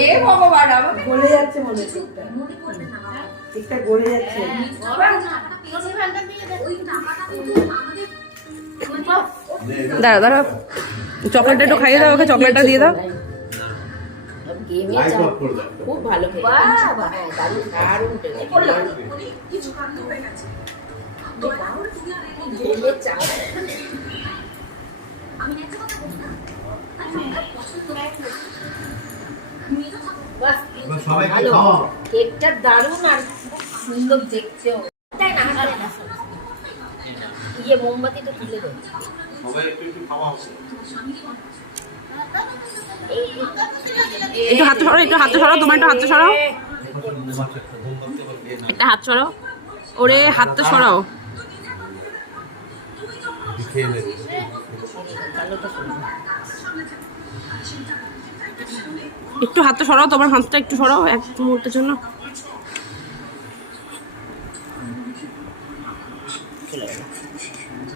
এ ভগবান আমাকে গলে যাচ্ছে মনে হচ্ছে ঠিকঠাক গলে যাচ্ছে। দাঁড়া দাঁড়া, চকলেটটা একটু খাইয়ে দাও, ওকে চকলেটটা দিয়ে দাও। খুব ভালো খেয়ে। দারুণ কেকটা দারুণ আর সুন্দর দেখতেও। তাই না? ইয়ে মোমবাতিটা তুলে দেয়। একটু হাত সরাও, একটু হাত সরাও, তোমার একটু হাত সরাও, একটা হাত সরাও। ওরে হাতটা সরাও। একটু হাতটা সরাও, তোমার হাতটা একটু সরাও এক মুহূর্তের জন্য।